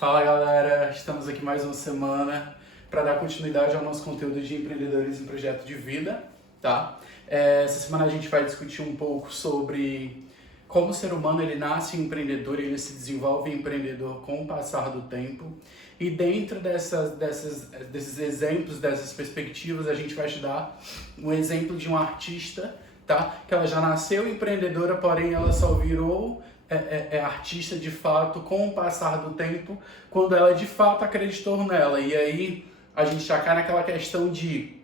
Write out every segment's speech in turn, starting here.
Fala galera, estamos aqui mais uma semana para dar continuidade ao nosso conteúdo de empreendedorismo e projeto de vida, tá? Essa semana a gente vai discutir um pouco sobre como o ser humano ele nasce empreendedor e ele se desenvolve empreendedor com o passar do tempo. E dentro desses exemplos, dessas perspectivas, a gente vai estudar um exemplo de uma artista, tá? Que ela já nasceu empreendedora, porém ela só virou artista de fato com o passar do tempo, quando ela de fato acreditou nela. E aí a gente já cai naquela questão de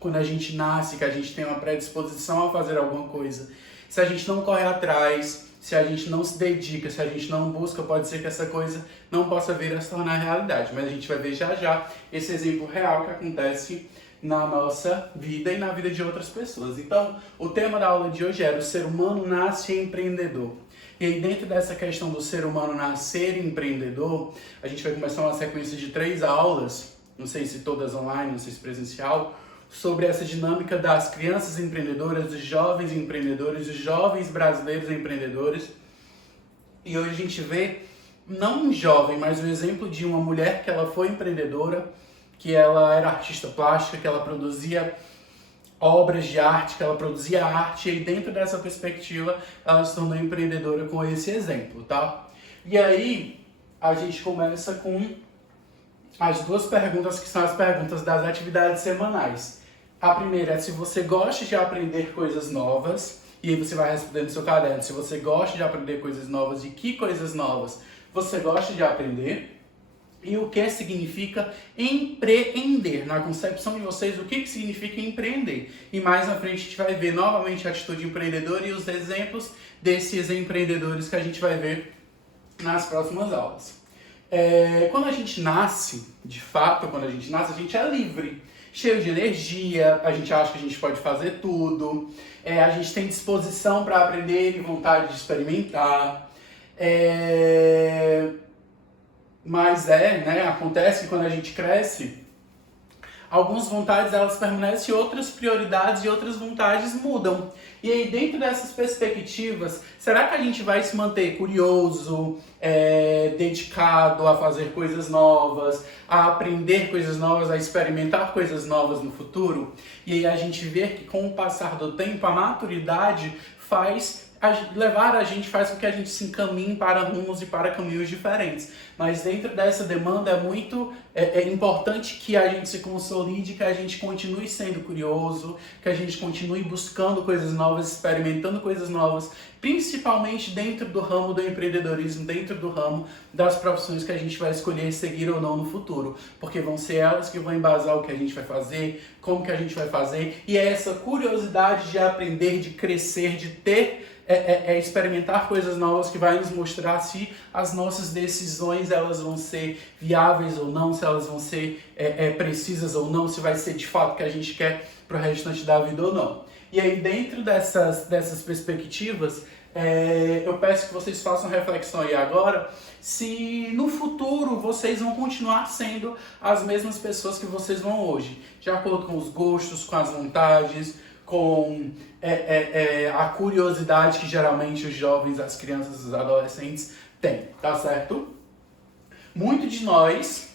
quando a gente nasce, que a gente tem uma predisposição a fazer alguma coisa. Se a gente não corre atrás, se a gente não se dedica, se a gente não busca, pode ser que essa coisa não possa vir a se tornar realidade. Mas a gente vai ver já já esse exemplo real que acontece na nossa vida e na vida de outras pessoas. Então, o tema da aula de hoje era: o ser humano nasce empreendedor. E aí, dentro dessa questão do ser humano nascer empreendedor, a gente vai começar uma sequência de 3 aulas, não sei se todas online, não sei se presencial, sobre essa dinâmica das crianças empreendedoras, dos jovens empreendedores, dos jovens brasileiros empreendedores. E hoje a gente vê, não um jovem, mas o exemplo de uma mulher que ela foi empreendedora, que ela era artista plástica, que ela produzia obras de arte, que ela produzia arte, e dentro dessa perspectiva ela se tornou empreendedora com esse exemplo, tá? E aí a gente começa com as 2 perguntas que são as perguntas das atividades semanais. A primeira é se você gosta de aprender coisas novas, e aí você vai responder no seu caderno se você gosta de aprender coisas novas e que coisas novas você gosta de aprender. E o que significa empreender? Na concepção de vocês, o que significa empreender? E mais na frente a gente vai ver novamente a atitude empreendedora e os exemplos desses empreendedores que a gente vai ver nas próximas aulas. Quando a gente nasce, de fato, quando a gente é livre, cheio de energia, a gente acha que a gente pode fazer tudo, a gente tem disposição para aprender e vontade de experimentar. Mas acontece que quando a gente cresce, algumas vontades elas permanecem, outras prioridades e outras vontades mudam. E aí, dentro dessas perspectivas, será que a gente vai se manter curioso, dedicado a fazer coisas novas, a aprender coisas novas, a experimentar coisas novas no futuro? E aí a gente vê que com o passar do tempo, a maturidade faz com que a gente se encaminhe para rumos e para caminhos diferentes. Mas dentro dessa demanda é muito importante que a gente se consolide, que a gente continue sendo curioso, que a gente continue buscando coisas novas, experimentando coisas novas, principalmente dentro do ramo do empreendedorismo, dentro do ramo das profissões que a gente vai escolher seguir ou não no futuro. Porque vão ser elas que vão embasar o que a gente vai fazer, como que a gente vai fazer, e é essa curiosidade de aprender, de crescer, de ter experimentar coisas novas que vai nos mostrar se as nossas decisões elas vão ser viáveis ou não, se elas vão ser precisas ou não, se vai ser de fato o que a gente quer para o restante da vida ou não. E aí, dentro dessas perspectivas, eu peço que vocês façam reflexão aí agora se no futuro vocês vão continuar sendo as mesmas pessoas que vocês vão hoje, de acordo com os gostos, com as vontades, com a curiosidade que geralmente os jovens, as crianças, os adolescentes têm, tá certo? Muito de nós,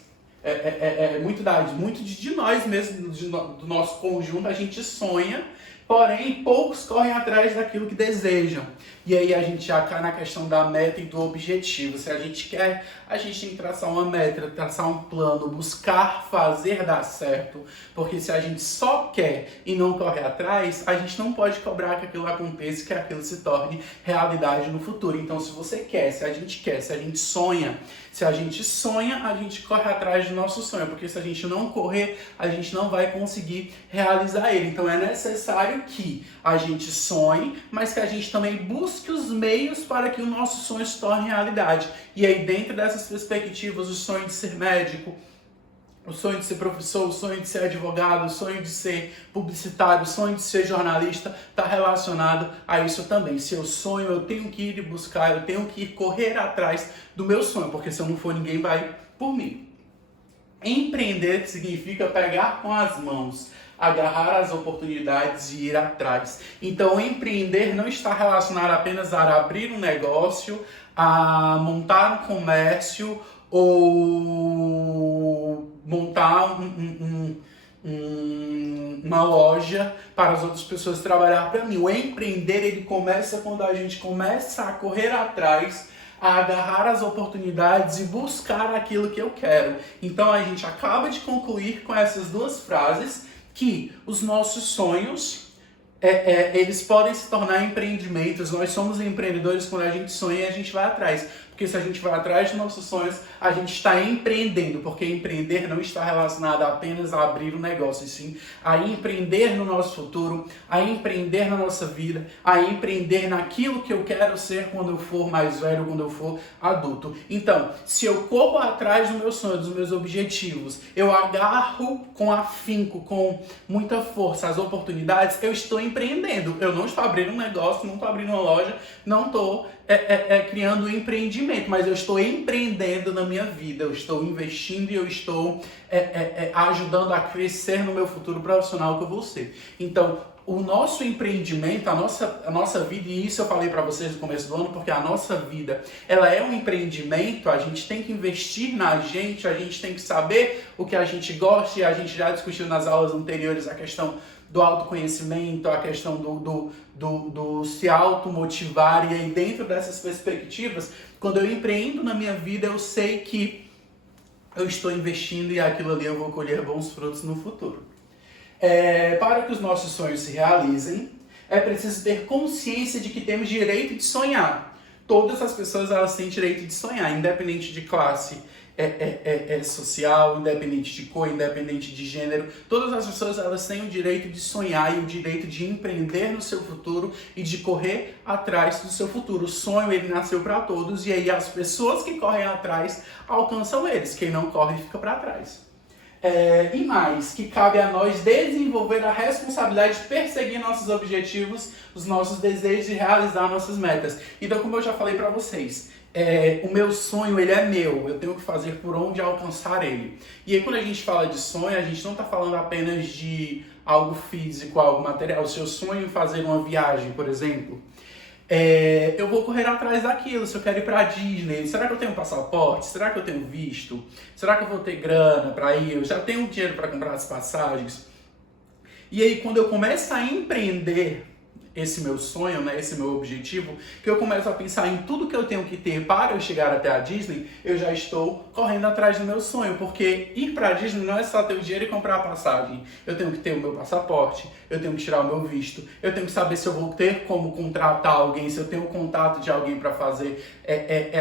muito de nós mesmo, do nosso conjunto, a gente sonha, porém poucos correm atrás daquilo que desejam. E aí a gente já cai na questão da meta e do objetivo. Se a gente quer, a gente tem que traçar uma meta, traçar um plano, buscar fazer dar certo. Porque se a gente só quer e não corre atrás, a gente não pode cobrar que aquilo aconteça, que aquilo se torne realidade no futuro. Então, se você quer, se a gente sonha, a gente corre atrás do nosso sonho. Porque se a gente não correr, a gente não vai conseguir realizar ele. Então, é necessário que a gente sonhe, mas que a gente também busque os meios para que o nosso sonho se torne realidade. E aí, dentro dessas perspectivas, o sonho de ser médico, o sonho de ser professor, o sonho de ser advogado, o sonho de ser publicitário, o sonho de ser jornalista, está relacionado a isso também. Se eu sonho, eu tenho que ir buscar, eu tenho que ir correr atrás do meu sonho, porque se eu não for, ninguém vai por mim. Empreender significa pegar com as mãos, agarrar as oportunidades e ir atrás. Então, empreender não está relacionado apenas a abrir um negócio, a montar um comércio ou montar uma loja para as outras pessoas trabalhar para mim. O empreender, ele começa quando a gente começa a correr atrás, a agarrar as oportunidades e buscar aquilo que eu quero. Então a gente acaba de concluir com essas duas frases que os nossos sonhos eles podem se tornar empreendimentos. Nós somos empreendedores quando a gente sonha e a gente vai atrás. Porque se a gente vai atrás de nossos sonhos, a gente está empreendendo. Porque empreender não está relacionado apenas a abrir um negócio, e sim a empreender no nosso futuro, a empreender na nossa vida, a empreender naquilo que eu quero ser quando eu for mais velho, quando eu for adulto. Então, se eu corro atrás do meu sonho, dos meus objetivos, eu agarro com afinco, com muita força as oportunidades, eu estou empreendendo. Eu não estou abrindo um negócio, não estou abrindo uma loja, não estou criando um empreendimento, mas eu estou empreendendo na minha vida, eu estou investindo e eu estou ajudando a crescer no meu futuro profissional que eu vou ser. Então, o nosso empreendimento, a nossa vida, e isso eu falei para vocês no começo do ano, porque a nossa vida, ela é um empreendimento, a gente tem que investir na gente, a gente tem que saber o que a gente gosta, e a gente já discutiu nas aulas anteriores a questão do autoconhecimento, a questão do se automotivar, e aí dentro dessas perspectivas, quando eu empreendo na minha vida, eu sei que eu estou investindo e aquilo ali eu vou colher bons frutos no futuro. Para que os nossos sonhos se realizem, é preciso ter consciência de que temos direito de sonhar. Todas as pessoas, elas têm direito de sonhar, independente de classe social, independente de cor, independente de gênero. Todas as pessoas, elas têm o direito de sonhar e o direito de empreender no seu futuro e de correr atrás do seu futuro. O sonho, ele nasceu para todos, e aí as pessoas que correm atrás alcançam eles. Quem não corre fica para trás. E mais, que cabe a nós desenvolver a responsabilidade de perseguir nossos objetivos, os nossos desejos e realizar nossas metas. Então, como eu já falei para vocês, o meu sonho, ele é meu, eu tenho que fazer por onde alcançar ele. E aí, quando a gente fala de sonho, a gente não está falando apenas de algo físico, algo material. O seu sonho em fazer uma viagem, por exemplo, eu vou correr atrás daquilo. Se eu quero ir para a Disney, será que eu tenho passaporte? Será que eu tenho visto? Será que eu vou ter grana para ir? Eu já tenho dinheiro para comprar as passagens? E aí, quando eu começo a empreender esse meu sonho, né, esse meu objetivo, que eu começo a pensar em tudo que eu tenho que ter para eu chegar até a Disney, eu já estou correndo atrás do meu sonho, porque ir para a Disney não é só ter o dinheiro e comprar a passagem. Eu tenho que ter o meu passaporte, eu tenho que tirar o meu visto, eu tenho que saber se eu vou ter como contratar alguém, se eu tenho contato de alguém para fazer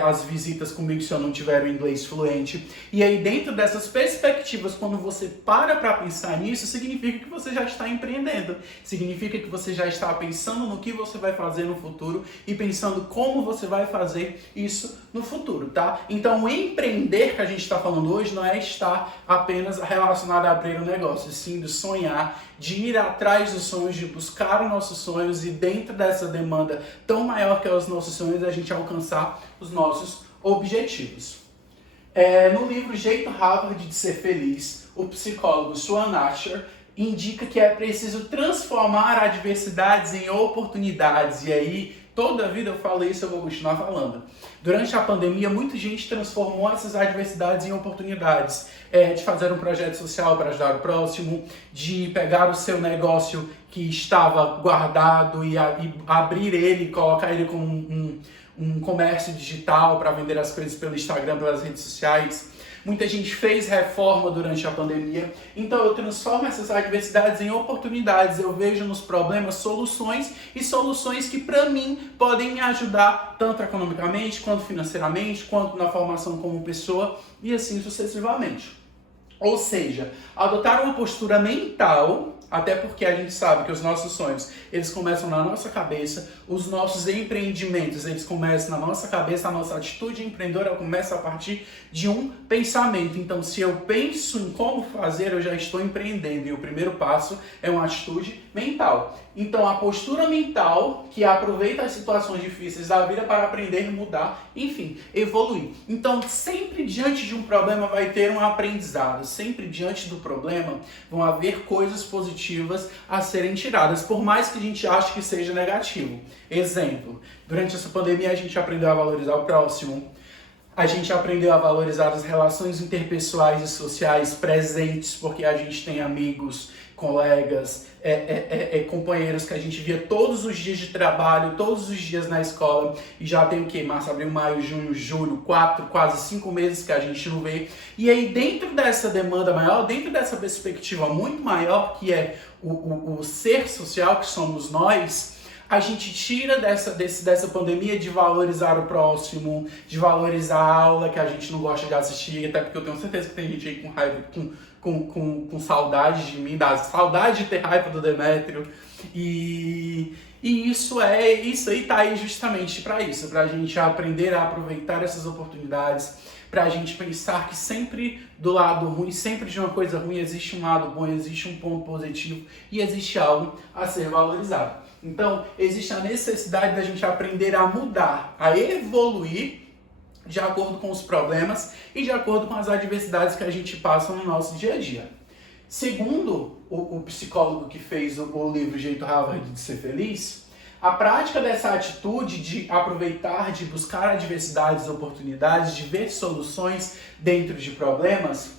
as visitas comigo se eu não tiver o inglês fluente. E aí, dentro dessas perspectivas, quando você para pensar nisso, significa que você já está empreendendo, significa que você já está pensando no que você vai fazer no futuro e pensando como você vai fazer isso no futuro, tá? Então, o empreender que a gente está falando hoje não é estar apenas relacionado a abrir um negócio, sim de sonhar, de ir atrás dos sonhos, de buscar os nossos sonhos e dentro dessa demanda tão maior que é os nossos sonhos, a gente alcançar os nossos objetivos. No livro Jeito Harvard de Ser Feliz, o psicólogo Swan Asher indica que é preciso transformar adversidades em oportunidades. E aí, toda a vida eu falo isso, eu vou continuar falando. Durante a pandemia, muita gente transformou essas adversidades em oportunidades. De fazer um projeto social para ajudar o próximo, de pegar o seu negócio que estava guardado e abrir ele, colocar ele como um comércio digital para vender as coisas pelo Instagram, pelas redes sociais. Muita gente fez reforma durante a pandemia, então eu transformo essas adversidades em oportunidades. Eu vejo nos problemas soluções, e soluções que para mim podem me ajudar tanto economicamente, quanto financeiramente, quanto na formação como pessoa e assim sucessivamente. Ou seja, adotar uma postura mental, até porque a gente sabe que os nossos sonhos, eles começam na nossa cabeça, os nossos empreendimentos, eles começam na nossa cabeça, a nossa atitude empreendedora começa a partir de um pensamento. Então, se eu penso em como fazer, eu já estou empreendendo, e o primeiro passo é uma atitude mental. Então, a postura mental que aproveita as situações difíceis da vida para aprender, mudar, enfim, evoluir. Então, sempre diante de um problema vai ter um aprendizado. Sempre diante do problema vão haver coisas positivas a serem tiradas, por mais que a gente ache que seja negativo. Exemplo, durante essa pandemia a gente aprendeu a valorizar o próximo, A gente aprendeu a valorizar as relações interpessoais e sociais presentes, porque a gente tem amigos, colegas, companheiros que a gente via todos os dias de trabalho, todos os dias na escola, e já tem o que? Março, abril, maio, junho, julho, 4, quase 5 meses que a gente não vê. E aí, dentro dessa demanda maior, dentro dessa perspectiva muito maior, que é o ser social que somos nós, a gente tira dessa pandemia de valorizar o próximo, de valorizar a aula que a gente não gosta de assistir, até porque eu tenho certeza que tem gente aí com raiva, com saudade de mim, saudade de ter raiva do Demétrio. E isso aí tá aí justamente para isso, pra gente aprender a aproveitar essas oportunidades, pra gente pensar que sempre do lado ruim, sempre de uma coisa ruim, existe um lado bom, existe um ponto positivo e existe algo a ser valorizado. Então, existe a necessidade da gente aprender a mudar, a evoluir de acordo com os problemas e de acordo com as adversidades que a gente passa no nosso dia a dia. Segundo o psicólogo que fez o livro Jeito Harvard de Ser Feliz, a prática dessa atitude de aproveitar, de buscar adversidades, oportunidades, de ver soluções dentro de problemas,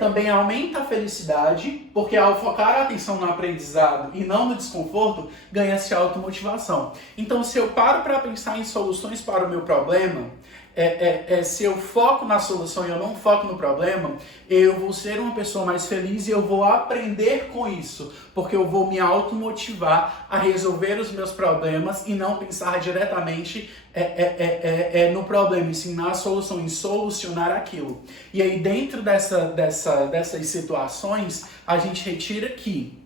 também aumenta a felicidade, porque ao focar a atenção no aprendizado e não no desconforto, ganha-se automotivação. Então, se eu paro para pensar em soluções para o meu problema, se eu foco na solução e eu não foco no problema, eu vou ser uma pessoa mais feliz e eu vou aprender com isso, porque eu vou me automotivar a resolver os meus problemas e não pensar diretamente no problema, e sim na solução, em solucionar aquilo. E aí, dentro dessas situações, a gente retira que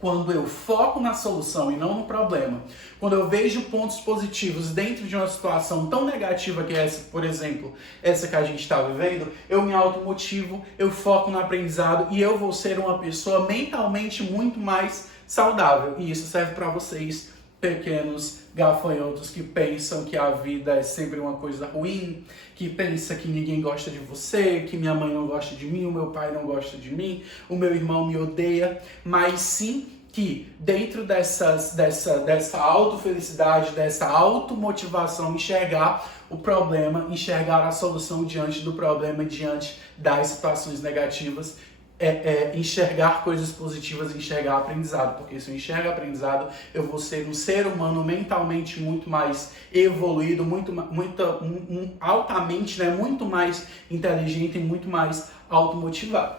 quando eu foco na solução e não no problema, quando eu vejo pontos positivos dentro de uma situação tão negativa que essa, por exemplo, essa que a gente está vivendo, eu me automotivo, eu foco no aprendizado e eu vou ser uma pessoa mentalmente muito mais saudável. E isso serve para vocês, pequenos gafanhotos que pensam que a vida é sempre uma coisa ruim, que pensa que ninguém gosta de você, que minha mãe não gosta de mim, o meu pai não gosta de mim, o meu irmão me odeia, mas sim que dentro dessa autofelicidade, dessa automotivação, enxergar o problema, enxergar a solução diante do problema, diante das situações negativas, enxergar coisas positivas, enxergar aprendizado, porque se eu enxergo aprendizado, eu vou ser um ser humano mentalmente muito mais evoluído, altamente, né, muito mais inteligente e muito mais automotivado.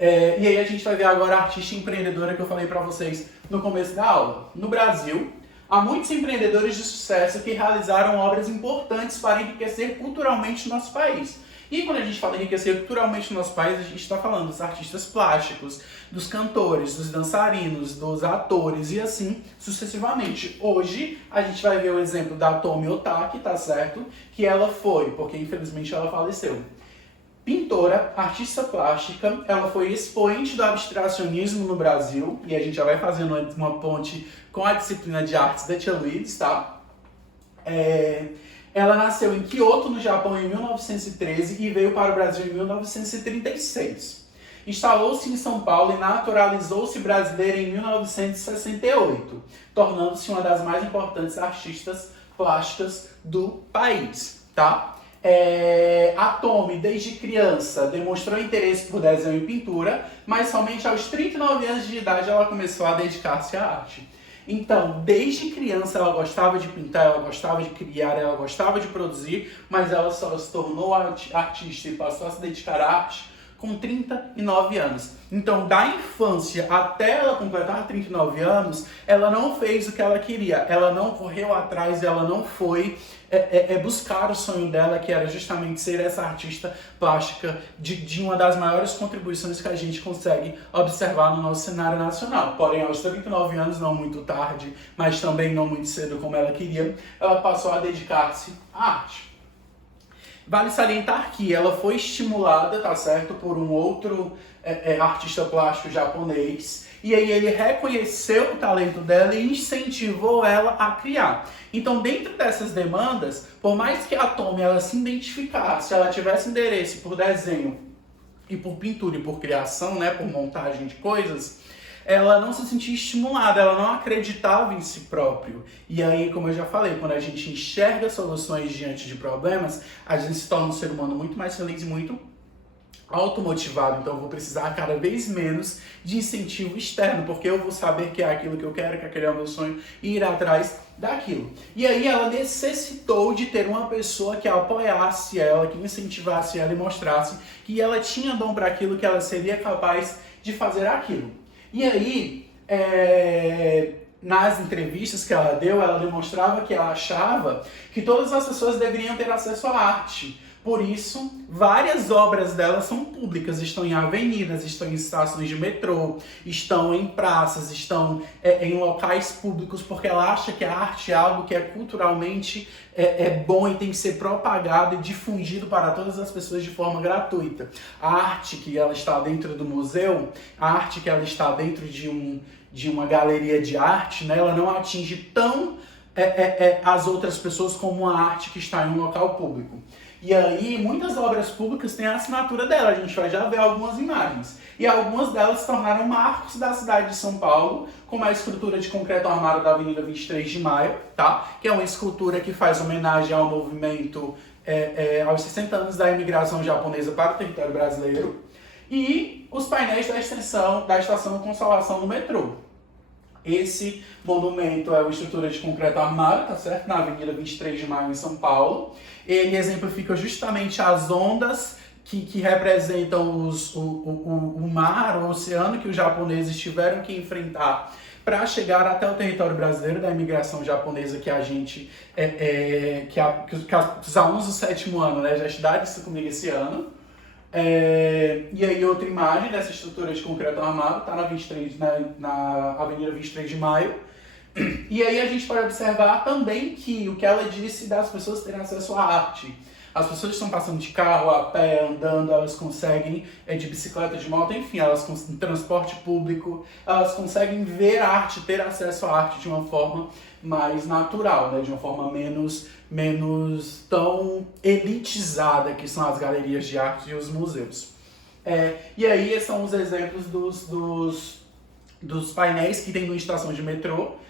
E aí a gente vai ver agora a artista empreendedora que eu falei para vocês no começo da aula. No Brasil, há muitos empreendedores de sucesso que realizaram obras importantes para enriquecer culturalmente o nosso país. E quando a gente fala enriquecer culturalmente o nosso país, a gente está falando dos artistas plásticos, dos cantores, dos dançarinos, dos atores e assim sucessivamente. Hoje, a gente vai ver o exemplo da Tomi Otaki, tá certo? Que ela foi, porque infelizmente ela faleceu, pintora, artista plástica, ela foi expoente do abstracionismo no Brasil, e a gente já vai fazendo uma ponte com a disciplina de artes da Tia Luiz, tá? Ela nasceu em Kyoto, no Japão, em 1913 e veio para o Brasil em 1936. Instalou-se em São Paulo e naturalizou-se brasileira em 1968, tornando-se uma das mais importantes artistas plásticas do país, tá? A Tomi, desde criança, demonstrou interesse por desenho e pintura, mas somente aos 39 anos de idade ela começou a dedicar-se à arte. Então, desde criança ela gostava de pintar, ela gostava de criar, ela gostava de produzir, mas ela só se tornou artista e passou a se dedicar à arte com 39 anos. Então, da infância até ela completar 39 anos, ela não fez o que ela queria, ela não correu atrás, ela não foi buscar o sonho dela, que era justamente ser essa artista plástica de uma das maiores contribuições que a gente consegue observar no nosso cenário nacional. Porém, aos 39 anos, não muito tarde, mas também não muito cedo como ela queria, ela passou a dedicar-se à arte. Vale salientar que ela foi estimulada, tá certo, por um outro artista plástico japonês, e aí ele reconheceu o talento dela e incentivou ela a criar. Então, dentro dessas demandas, por mais que a Tomi ela se identificasse, ela tivesse interesse por desenho e por pintura e por criação, né, por montagem de coisas, ela não se sentia estimulada, ela não acreditava em si próprio. E aí, como eu já falei, quando a gente enxerga soluções diante de problemas, a gente se torna um ser humano muito mais feliz e muito automotivado. Então eu vou precisar cada vez menos de incentivo externo, porque eu vou saber que é aquilo que eu quero, que aquele é o meu sonho, e ir atrás daquilo. E aí ela necessitou de ter uma pessoa que apoiasse ela, que incentivasse ela e mostrasse que ela tinha dom para aquilo, que ela seria capaz de fazer aquilo. E aí, nas entrevistas que ela deu, ela demonstrava que ela achava que todas as pessoas deveriam ter acesso à arte. Por isso, várias obras dela são públicas, estão em avenidas, estão em estações de metrô, estão em praças, estão em locais públicos, porque ela acha que a arte é algo que é culturalmente bom e tem que ser propagado e difundido para todas as pessoas de forma gratuita. A arte que ela está dentro do museu, a arte que ela está dentro de uma galeria de arte, né, ela não atinge tão as outras pessoas como a arte que está em um local público. E aí, muitas obras públicas têm a assinatura dela, a gente vai já ver algumas imagens. E algumas delas se tornaram marcos da cidade de São Paulo, como a escultura de concreto armado da Avenida 23 de Maio, tá? Que é uma escultura que faz homenagem ao movimento aos 60 anos da imigração japonesa para o território brasileiro. E os painéis da estação Consolação no metrô. Esse monumento é uma estrutura de concreto armado, tá certo? Na Avenida 23 de Maio, em São Paulo. Ele exemplifica justamente as ondas que representam o mar, o oceano, que os japoneses tiveram que enfrentar para chegar até o território brasileiro, da imigração japonesa que a gente, que os alunos do 7º ano, né, já estudaram isso comigo esse ano. E aí outra imagem dessa estrutura de concreto armado, está na Avenida 23 de Maio. E aí a gente pode observar também que o que ela disse das pessoas terem acesso à arte. As pessoas estão passando de carro, a pé, andando, elas conseguem, de bicicleta, de moto, enfim, elas em transporte público, elas conseguem ver a arte, ter acesso à arte de uma forma mais natural, né? De uma forma menos tão elitizada, que são as galerias de arte e os museus. E aí esses são os exemplos dos painéis que tem na estação de metrô,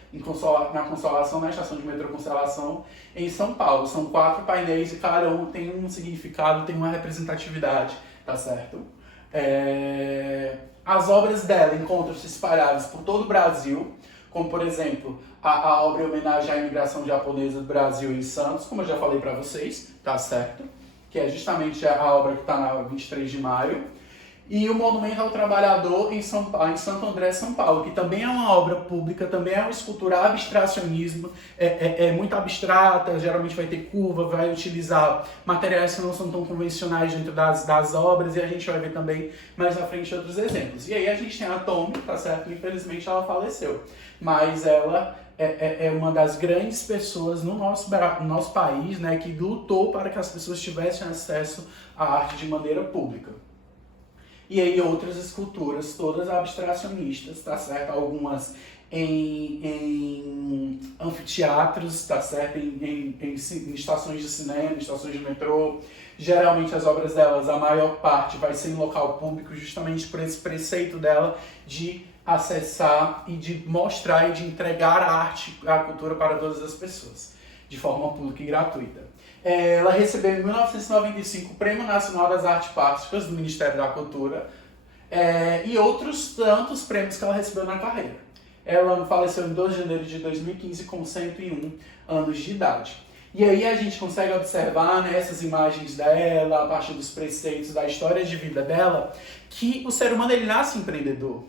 na Consolação, na estação de metrô Consolação, em São Paulo. São 4 painéis e cada um tem um significado, tem uma representatividade, tá certo? As obras dela encontram-se espalhadas por todo o Brasil, como, por exemplo, a obra em homenagem à imigração japonesa do Brasil em Santos, como eu já falei para vocês, tá certo? Que é justamente a obra que está na 23 de Maio. E o Monumento ao Trabalhador em Santo André, São Paulo, que também é uma obra pública, também é uma escultura abstracionismo, muito abstrata, geralmente vai ter curva, vai utilizar materiais que não são tão convencionais dentro das obras, e a gente vai ver também mais à frente outros exemplos. E aí a gente tem a Tomi, tá certo? Infelizmente ela faleceu, mas ela é uma das grandes pessoas no nosso país, né, que lutou para que as pessoas tivessem acesso à arte de maneira pública. E aí outras esculturas, todas abstracionistas, tá certo? Algumas em anfiteatros, tá certo? Em estações de cinema, estações de metrô. Geralmente as obras delas, a maior parte vai ser em local público, justamente por esse preceito dela de acessar e de mostrar e de entregar a arte, a cultura para todas as pessoas, de forma pública e gratuita. Ela recebeu em 1995 o Prêmio Nacional das Artes Plásticas do Ministério da Cultura e outros tantos prêmios que ela recebeu na carreira. Ela faleceu em 2 de janeiro de 2015 com 101 anos de idade. E aí a gente consegue observar nessas imagens dela, a partir dos preceitos da história de vida dela, que o ser humano ele nasce empreendedor.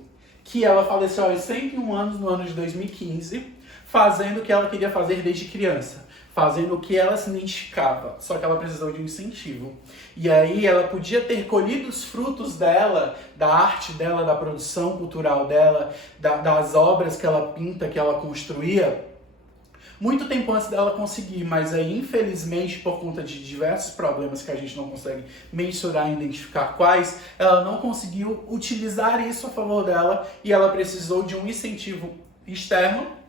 Que ela faleceu aos 101 anos no ano de 2015, fazendo o que ela queria fazer desde criança. Fazendo o que ela se identificava, só que ela precisou de um incentivo. E aí ela podia ter colhido os frutos dela, da arte dela, da produção cultural dela, das obras que ela pinta, que ela construía, muito tempo antes dela conseguir, mas aí infelizmente por conta de diversos problemas que a gente não consegue mensurar e identificar quais, ela não conseguiu utilizar isso a favor dela e ela precisou de um incentivo externo.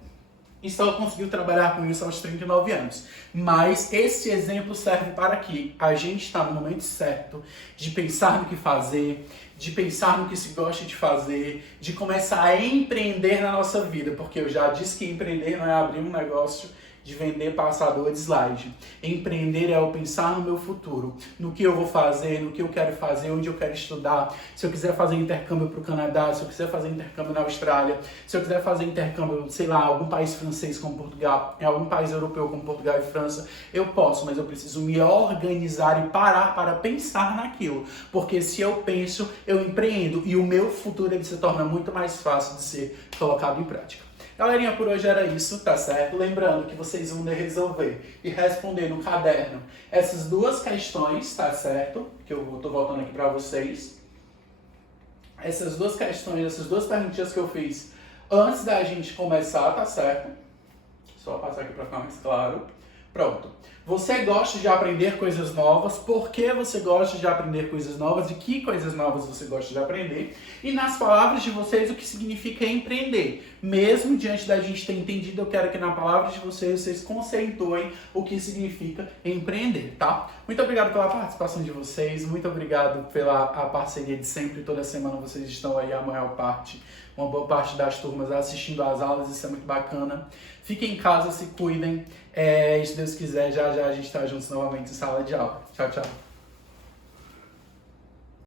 e só conseguiu trabalhar com isso aos 39 anos. Mas esse exemplo serve para que a gente está no momento certo de pensar no que fazer, de pensar no que se gosta de fazer, de começar a empreender na nossa vida, porque eu já disse que empreender não é abrir um negócio de vender passador de slide. Empreender é eu pensar no meu futuro, no que eu vou fazer, no que eu quero fazer, onde eu quero estudar, se eu quiser fazer intercâmbio para o Canadá, se eu quiser fazer intercâmbio na Austrália, se eu quiser fazer intercâmbio, sei lá, algum país francês como Portugal, em algum país europeu como Portugal e França, eu posso, mas eu preciso me organizar e parar para pensar naquilo, porque se eu penso, eu empreendo e o meu futuro ele se torna muito mais fácil de ser colocado em prática. Galerinha, por hoje era isso, tá certo? Lembrando que vocês vão resolver e responder no caderno essas duas questões, tá certo? Que eu tô voltando aqui pra vocês. Essas duas questões, essas duas perguntinhas que eu fiz antes da gente começar, tá certo? Só passar aqui pra ficar mais claro. Pronto. Você gosta de aprender coisas novas? Por que você gosta de aprender coisas novas? E que coisas novas você gosta de aprender? E nas palavras de vocês, o que significa empreender? Mesmo diante da gente ter entendido, eu quero que na palavra de vocês conceituem o que significa empreender, tá? Muito obrigado pela participação de vocês, muito obrigado pela a parceria de sempre. Toda semana vocês estão aí, a maior parte, uma boa parte das turmas assistindo às aulas, isso é muito bacana. Fiquem em casa, se cuidem. E se Deus quiser, já a gente está juntos novamente em sala de aula. Tchau, tchau.